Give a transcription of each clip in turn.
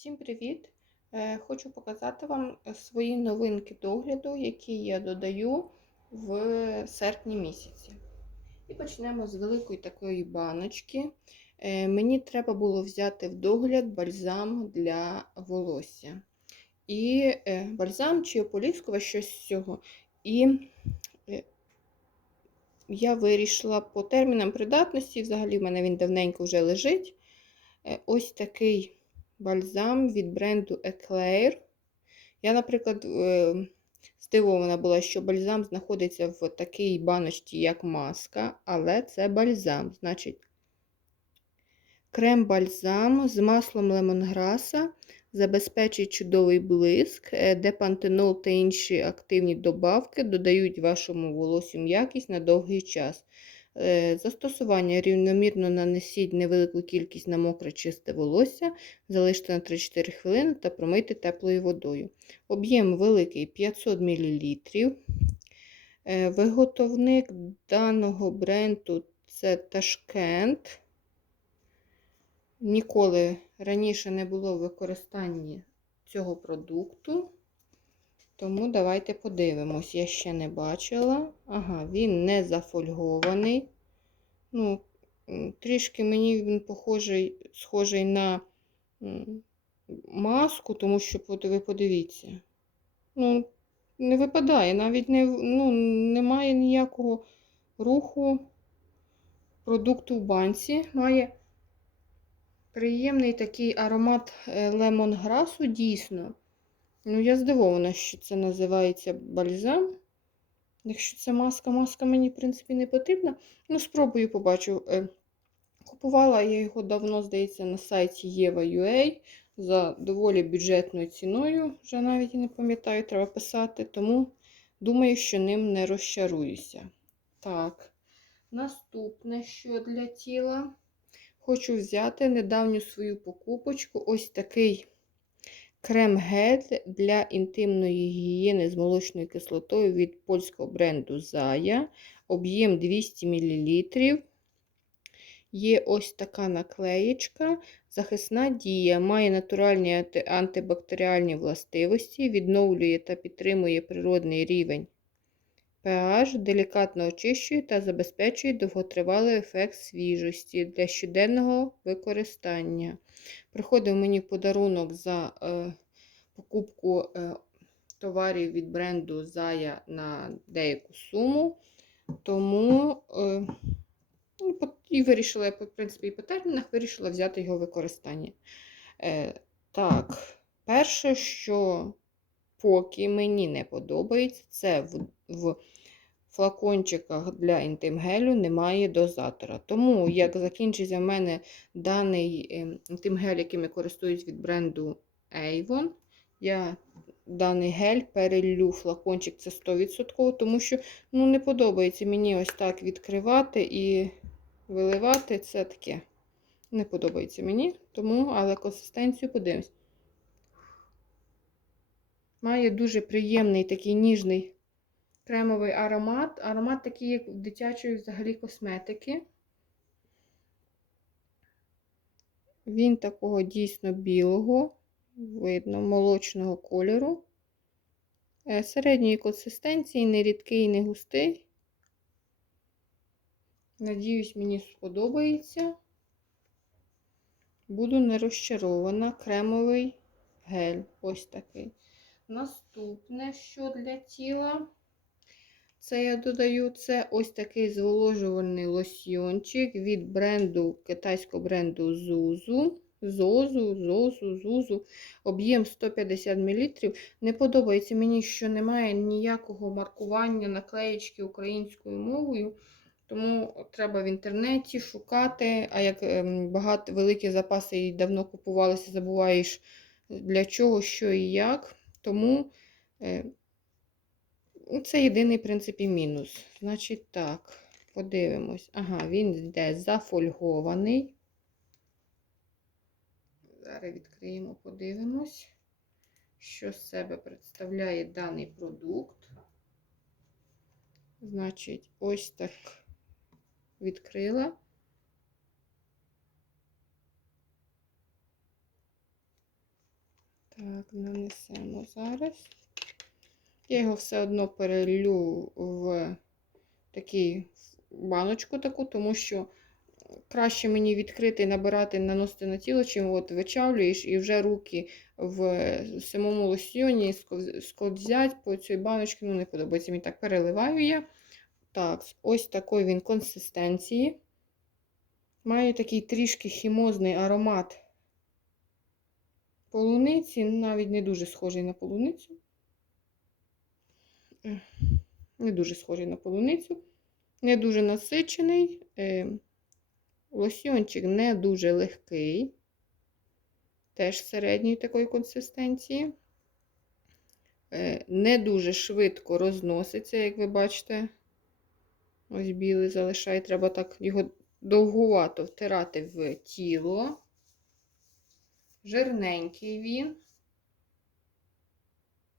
Всім привіт! Е, Хочу показати вам свої новинки догляду, які я додаю в серпні місяці. І почнемо з великої такої баночки. Е, Мені треба було взяти в догляд бальзам для волосся. І е, бальзам чи ополіскувач, щось з цього. І е, я вирішила по термінам придатності, взагалі в мене він давненько вже лежить. Е, Ось такий бальзам від бренду Eclair. Я, наприклад, здивована була, що бальзам знаходиться в такій баночці, як маска, але це бальзам. Значить, крем-бальзам з маслом лемонграса забезпечить чудовий блиск, е, де пантенол та інші активні добавки додають вашому волосю м'якість на довгий час. Е, Застосування рівномірно нанесіть невелику кількість на мокре чисте волосся, залиште на 3-4 хвилини та промийте теплою водою. Об'єм великий 500 мл. Е, Виготовник даного бренду це Ташкент. Ніколи раніше не було в використанні цього продукту. Тому давайте подивимось. Я ще не бачила. Ага, він не зафольгований. Ну, трішки мені він похожий, схожий на маску, тому що ви подивіться. Ну, не випадає, навіть не, ну, немає ніякого руху продукту в банці. Має приємний такий аромат лемонграсу, дійсно. Ну, я здивована, що це називається бальзам. Якщо це маска, маска мені, в принципі, не потрібна. Ну, спробую побачу. Купувала я його давно, здається, на сайті Єва.ua за доволі бюджетною ціною. Вже навіть не пам'ятаю, треба писати. Тому думаю, що ним не розчаруюся. Так, наступне, що для тіла. Хочу взяти недавню свою покупочку. Ось такий крем-гель для інтимної гігієни з молочною кислотою від польського бренду Зая. Об'єм 200 мл. Є ось така наклеєчка. Захисна дія, має натуральні антибактеріальні властивості, відновлює та підтримує природний рівень pH, делікатно очищує та забезпечує довготривалий ефект свіжості для щоденного використання. Приходив мені подарунок за е, покупку е, товарів від бренду Зая на деяку суму. Тому е, і вирішила, в принципі, і по термінах вирішила взяти його використання. Е, Так, перше, що поки мені не подобається, це в, в флакончиках для інтимгелю немає дозатора. Тому, як закінчиться в мене даний ем, інтимгель, яким я користуюсь від бренду Avon, я даний гель перелю флакончик це 100%, тому що ну, не подобається мені ось так відкривати і виливати. Це таке. Не подобається мені, тому, але консистенцію подивимось. Має дуже приємний такий ніжний кремовий аромат. Аромат такий, як в дитячої взагалі косметики. Він такого дійсно білого, видно, молочного кольору. Е, середньої консистенції, не рідкий, не густий. Надіюсь, мені сподобається. Буду не розчарована. Кремовий гель. Ось такий. Наступне, що для тіла, це я додаю, це ось такий зволожувальний лосьйончик від бренду, китайського бренду Zuzu. Зозу, Зозу, Зузу, об'єм 150 мл. Не подобається мені, що немає ніякого маркування наклеєчки українською мовою. Тому треба в інтернеті шукати. А як ем, багато великі запаси і давно купувалися, забуваєш для чого, що і як. Тому е, це єдиний, в принципі, мінус. Значить, так, подивимось. Ага, він йде зафольгований. Зараз відкриємо, подивимось, що з себе представляє даний продукт. Значить, ось так відкрила. Так, нанесемо зараз. Я його все одно перелю в такий баночку таку, тому що краще мені відкрити набирати, наносити на тіло, чим от вичавлюєш і вже руки в самому лосьйоні скользять по цій баночці. Ну, не подобається мені так переливаю я. Так, ось такої він консистенції. Має такий трішки хімозний аромат полуниці, навіть не дуже схожий на полуницю. Не дуже схожий на полуницю. Не дуже насичений. Е, Лосьйончик не дуже легкий. Теж середньої такої консистенції. Е, Не дуже швидко розноситься, як ви бачите. Ось білий залишає. Треба так його довгувато втирати в тіло. Жирненький він.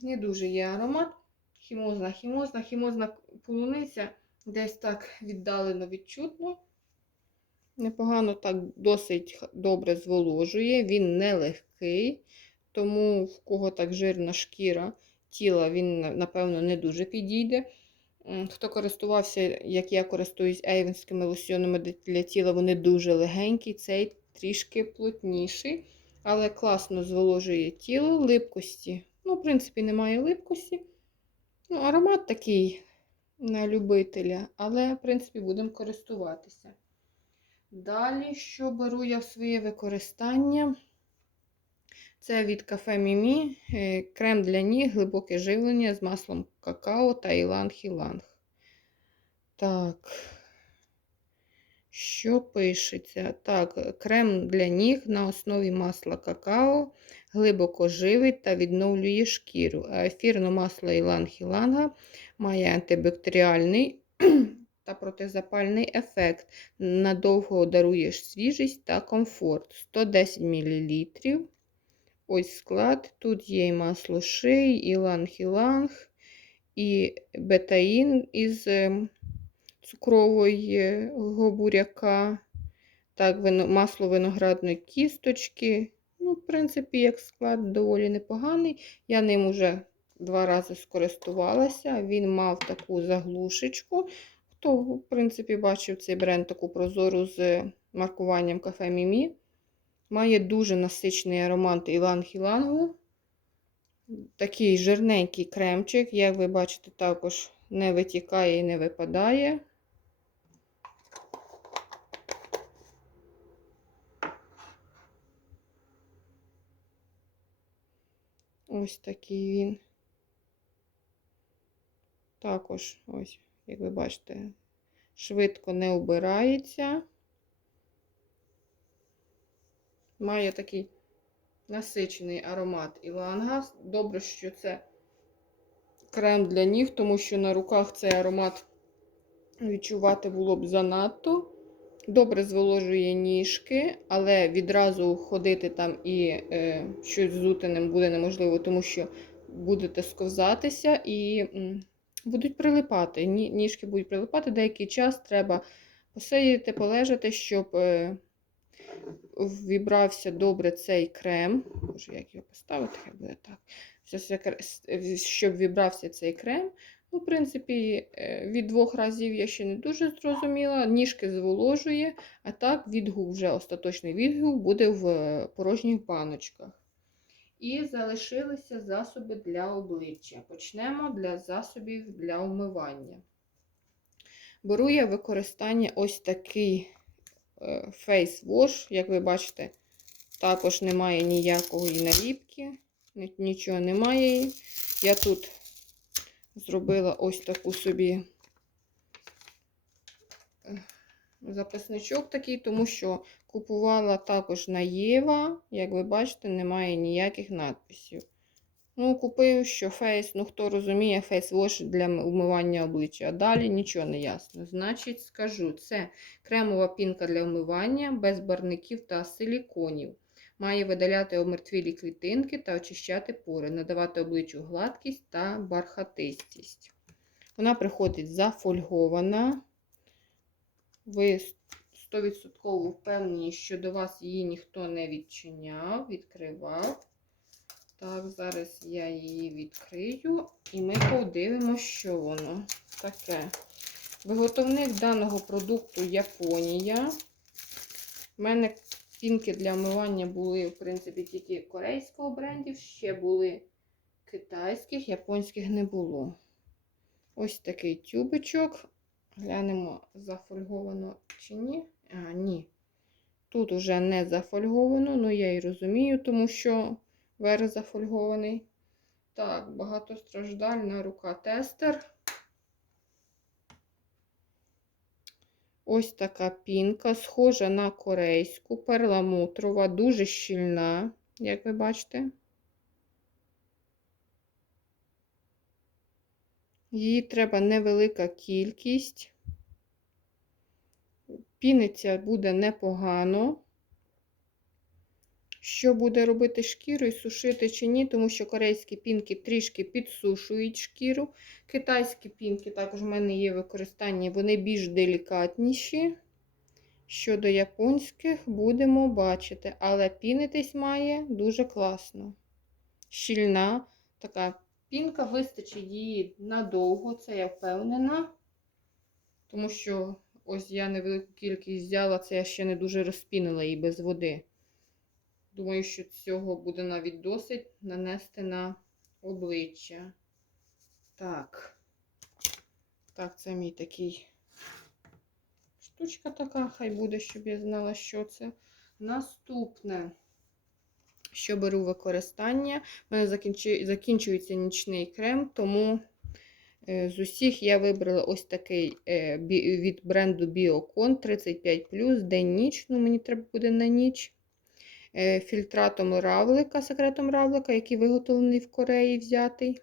Не дуже є аромат. Хімозна, хімозна, хімозна полуниця десь так віддалено відчутно. Непогано так досить добре зволожує. Він не легкий, тому в кого так жирна шкіра тіла, він, напевно, не дуже підійде. Хто користувався, як я користуюсь ейвенськими лосьйонами для- для тіла, вони дуже легенькі, цей трішки плотніший, але класно зволожує тіло, липкості. Ну, в принципі, немає липкості. Ну, аромат такий на любителя, але, в принципі, будемо користуватися. Далі, що беру я в своє використання? Це від кафе Мімі е, крем для ніг, глибоке живлення з маслом какао та іланг-іланг. Так, що пишеться? Так, крем для ніг на основі масла какао, глибоко живить та відновлює шкіру. А ефірне масло іланг-іланга має антибактеріальний та протизапальний ефект. Надовго даруєш свіжість та комфорт. 110 мл. Ось склад. Тут є і масло ший, і ланг-іланг, і бетаїн із е, цукрового буряка. Так, масло виноградної кісточки. Ну, в принципі, як склад доволі непоганий. Я ним уже два рази скористувалася. Він мав таку заглушечку. Хто, в принципі, бачив цей бренд таку прозору з маркуванням кафе Мімі. Має дуже насичений аромат іланг-ілангу. Такий жирненький кремчик, як ви бачите, також не витікає і не випадає. Ось такий він. Також, ось, як ви бачите, швидко не обирається. Має такий насичений аромат іланга. Добре, що це крем для ніг, тому що на руках цей аромат відчувати було б занадто. Добре зволожує ніжки, але відразу ходити там і е, щось зути ним буде неможливо, тому що будете сковзатися і м, будуть прилипати. Ні, ніжки будуть прилипати. Деякий час треба посидіти, полежати, щоб е, вібрався добре цей крем. Боже, як його поставити, хай буде так. Щоб вібрався цей крем. Ну, в принципі, е, від двох разів я ще не дуже зрозуміла. Ніжки зволожує, а так відгук, вже остаточний відгук буде в е, порожніх баночках. І залишилися засоби для обличчя. Почнемо для засобів для умивання. Беру я використання ось такий е, Face Wash, як ви бачите, також немає ніякої наліпки, нічого немає. Я тут зробила ось таку собі е, записничок такий, тому що купувала також на Єва. Як ви бачите, немає ніяких надписів. Ну, купив, що фейс, ну хто розуміє, фейс-вош для м- умивання обличчя. А далі нічого не ясно. Значить, скажу, це кремова пінка для вмивання без барників та силіконів. Має видаляти омертвілі клітинки та очищати пори, надавати обличчю гладкість та бархатистість. Вона приходить зафольгована. Ви 100% впевнені, що до вас її ніхто не відчиняв, відкривав. Так, зараз я її відкрию і ми подивимося, що воно таке. Виготовник даного продукту Японія. У мене пінки для вмивання були, в принципі, тільки корейського брендів, ще були китайських, японських не було. Ось такий тюбичок. Глянемо, зафольговано чи ні. А, ні. Тут уже не зафольговано, ну я і розумію, тому що верх зафольгований. Так, багатостраждальна рука тестер. Ось така пінка, схожа на корейську, перламутрова, дуже щільна, як ви бачите. Її треба невелика кількість. Піниться буде непогано. Що буде робити шкіру і сушити чи ні, тому що корейські пінки трішки підсушують шкіру. Китайські пінки також в мене є в використанні, вони більш делікатніші. Щодо японських, будемо бачити. Але пінитись має дуже класно. Щільна така пінка, вистачить її надовго, це я впевнена. Тому що ось я невелику кількість взяла, це я ще не дуже розпінила її без води. Думаю, що цього буде навіть досить нанести на обличчя. Так. Так, це мій такий штучка така, хай буде, щоб я знала, що це. Наступне, що беру використання, у мене закінчу- закінчується нічний крем, тому е, з усіх я вибрала ось такий е, від бренду Biocon 35 день-ніч. Ну, мені треба буде на ніч. Е, Фільтратом равлика, секретом равлика, який виготовлений в Кореї взятий.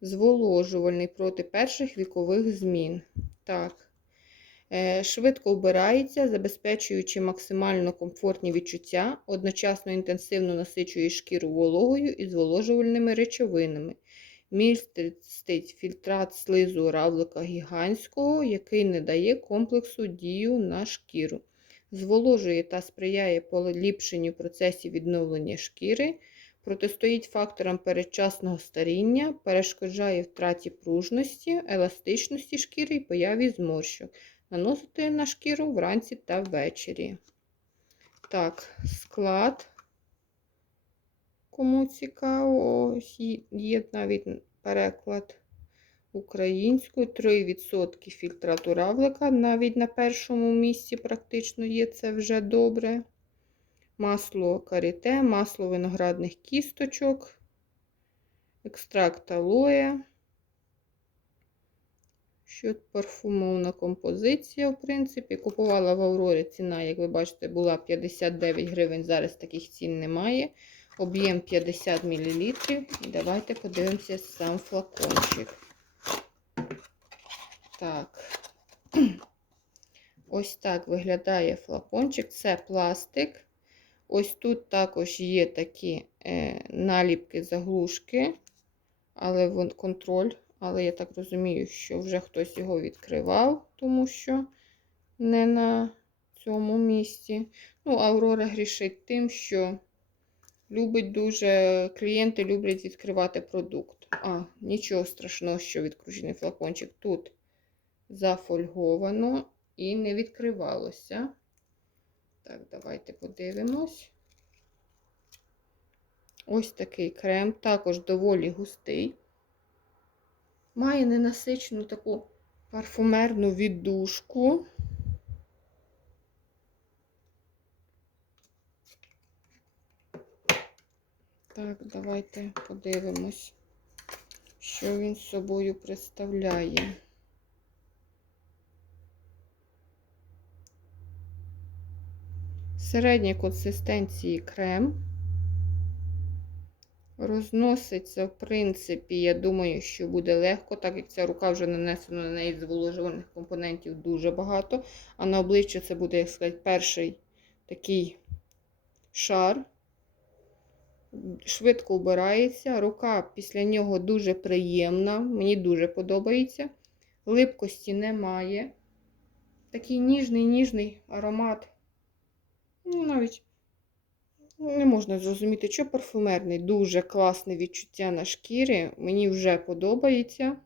Зволожувальний проти перших вікових змін. Так. Е, Швидко вбирається, забезпечуючи максимально комфортні відчуття, одночасно інтенсивно насичує шкіру вологою і зволожувальними речовинами. Містить фільтрат слизу равлика гігантського, який не дає комплексу дію на шкіру. Зволожує та сприяє поліпшенню процесів відновлення шкіри, протистоїть факторам передчасного старіння, перешкоджає втраті пружності, еластичності шкіри і появі зморщок. Наносити на шкіру вранці та ввечері. Так, склад. Кому цікаво, є навіть переклад українською. 3% фільтрату равлика. Навіть на першому місці практично є це вже добре. Масло каріте, масло виноградних кісточок, екстракт алоє. Що парфумовна композиція, в принципі. Купувала в Аврорі ціна, як ви бачите, була 59 гривень. Зараз таких цін немає. Об'єм 50 мл. І давайте подивимося сам флакончик. Так. Ось так виглядає флакончик. Це пластик. Ось тут також є такі е, наліпки, заглушки, але вон контроль. Але я так розумію, що вже хтось його відкривав, тому що не на цьому місці. Ну, Аврора грішить тим, що любить дуже, клієнти люблять відкривати продукт. А, нічого страшного, що відкручений флакончик. Тут зафольговано і не відкривалося. Так, давайте подивимось. Ось такий крем, також доволі густий. Має ненасичену таку парфумерну віддушку. Так, давайте подивимось, що він собою представляє. Середньої консистенції крем. Розноситься, в принципі, я думаю, що буде легко, так як ця рука вже нанесена на неї зволожувальних компонентів дуже багато. А на обличчя це буде, як сказати, перший такий шар. Швидко вбирається. Рука після нього дуже приємна. Мені дуже подобається. Липкості немає. Такий ніжний, ніжний аромат. Ну, навіть Не можна зрозуміти, що парфумерний. Дуже класне відчуття на шкірі. Мені вже подобається.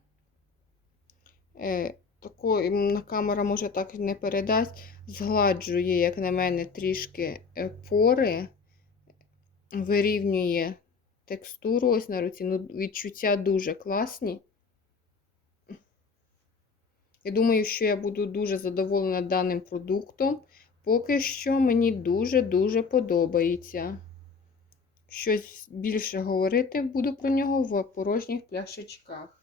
Е, тако, на камера може так і не передасть. Згладжує, як на мене, трішки е, пори, вирівнює текстуру ось на руці. Ну, відчуття дуже класні. Я думаю, що я буду дуже задоволена даним продуктом. Поки що мені дуже-дуже подобається. Щось більше говорити буду про нього в порожніх пляшечках.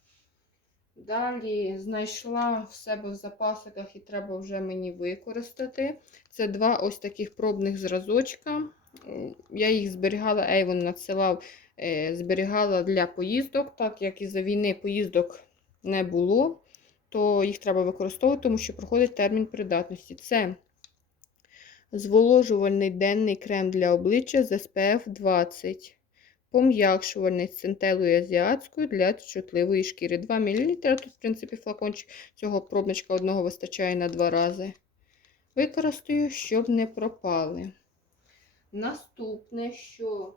Далі знайшла в себе в запасиках і треба вже мені використати. Це два ось таких пробних зразочка. Я їх зберігала, Ейвон надсилав, е, зберігала для поїздок, так як із-за війни поїздок не було, то їх треба використовувати, тому що проходить термін придатності. Це зволожувальний денний крем для обличчя з SPF 20. Пом'якшувальний з центелою азіатською для чутливої шкіри. 2 мл. Тут, в принципі, флакончик цього пробничка одного вистачає на два рази. Використаю, щоб не пропали. Наступне, що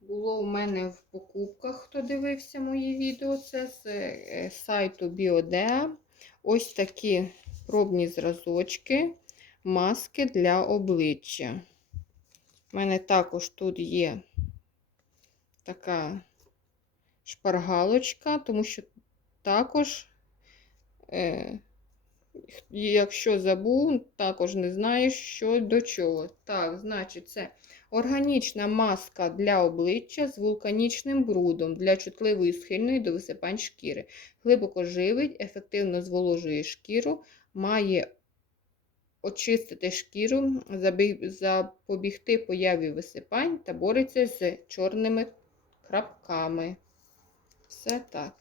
було у мене в покупках, хто дивився мої відео, це з е, сайту Biodea. Ось такі пробні зразочки, маски для обличчя. У мене також тут є така шпаргалочка, тому що також, е, якщо забув, також не знаєш, що до чого. Так, значить, це органічна маска для обличчя з вулканічним брудом для чутливої схильної до висипань шкіри. Глибоко живить, ефективно зволожує шкіру, має очистити шкіру, запобігти появі висипань та бореться з чорними крапками. Все так.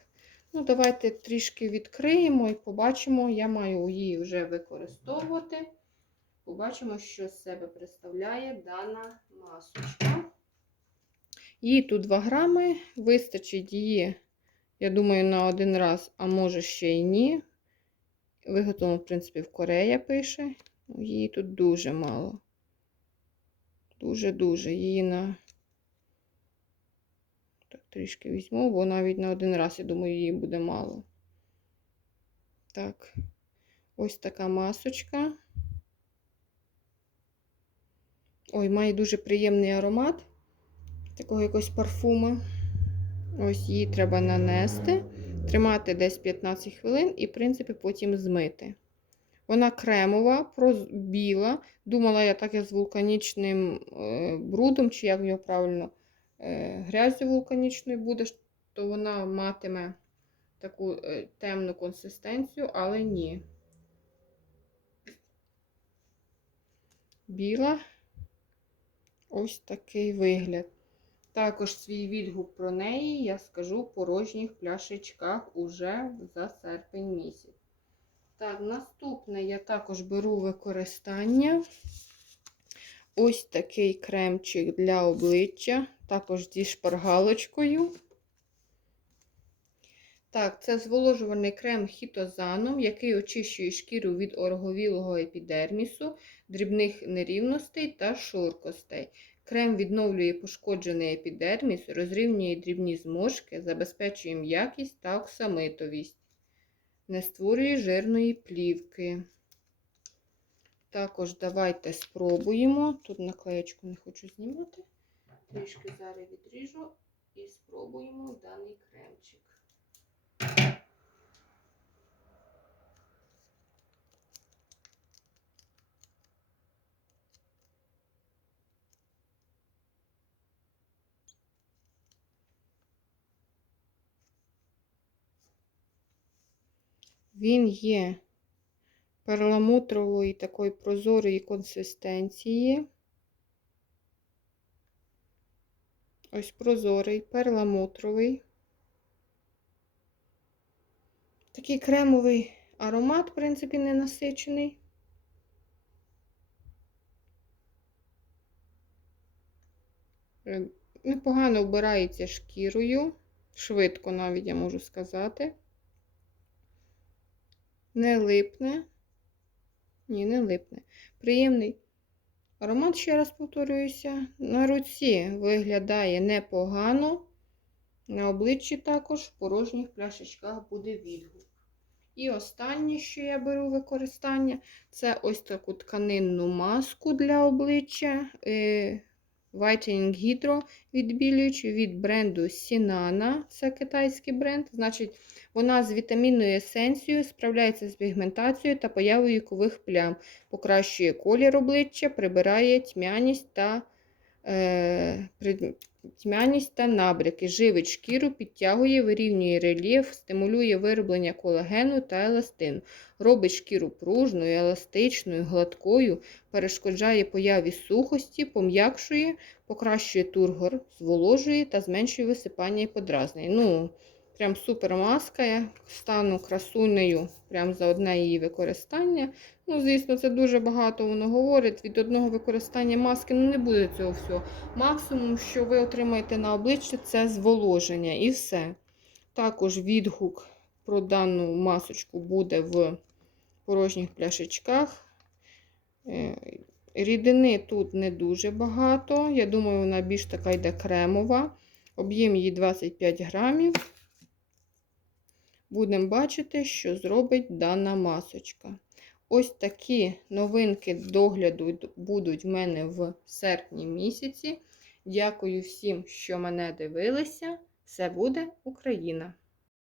Ну, давайте трішки відкриємо і побачимо. Я маю її вже використовувати. Побачимо, що з себе представляє дана масочка. Її тут 2 грами. Вистачить її, я думаю, на один раз, а може ще й ні. Виготовлено, в принципі, в Корея пише. Її тут дуже мало. Дуже-дуже. Її на так, трішки візьму, бо навіть на один раз, я думаю, її буде мало. Так, ось така масочка. Ой, має дуже приємний аромат такого якогось парфуму. Ось її треба нанести, тримати десь 15 хвилин і, в принципі, потім змити. Вона кремова, біла. Думала, я так як з вулканічним е, брудом, чи як його правильно, е, грязю вулканічною буде, то вона матиме таку е, темну консистенцію, але ні. Біла. Ось такий вигляд. Також свій відгук про неї я скажу в порожніх пляшечках уже за серпень місяць. Так, наступне я також беру використання. Ось такий кремчик для обличчя, також зі шпаргалочкою. Так, це зволожувальний крем хітозаном, який очищує шкіру від ороговілого епідермісу, дрібних нерівностей та шоркостей. Крем відновлює пошкоджений епідерміс, розрівнює дрібні зморшки, забезпечує м'якість та оксамитовість. Не створює жирної плівки. Також давайте спробуємо. Тут наклеєчку не хочу знімати. Трішки зараз відріжу і спробуємо даний кремчик. Він є перламутрової такої прозорої консистенції. Ось прозорий, перламутровий. Такий кремовий аромат, в принципі, не насичений. Е, Непогано вбирається шкірою. Швидко навіть я можу сказати. Не липне. Ні, не липне. Приємний Аромат, ще раз повторююся, на руці виглядає непогано. На обличчі також в порожніх пляшечках буде відгук. І останнє, що я беру використання, це ось таку тканинну маску для обличчя. Whitening Hydro відбілюючи від бренду Sinana. Це китайський бренд. Значить, вона з вітамінною есенцією справляється з пігментацією та появою вікових плям, покращує колір обличчя, прибирає тьмяність та, е, тьмяність та набряки, живить шкіру, підтягує, вирівнює рельєф, стимулює вироблення колагену та еластину, робить шкіру пружною, еластичною, гладкою, перешкоджає появі сухості, пом'якшує, покращує тургор, зволожує та зменшує висипання і подразнення. Ну, прям супер маска. Я стану красунею прям за одне її використання. Ну, звісно, це дуже багато воно говорить. Від одного використання маски ну, не буде цього всього. Максимум, що ви отримаєте на обличчі, це зволоження і все. Також відгук про дану масочку буде в порожніх пляшечках. Е, Рідини тут не дуже багато. Я думаю, вона більш така йде кремова. Об'єм її 25 грамів. Будемо бачити, що зробить дана масочка. Ось такі новинки догляду будуть в мене в серпні місяці. Дякую всім, що мене дивилися. Все буде Україна!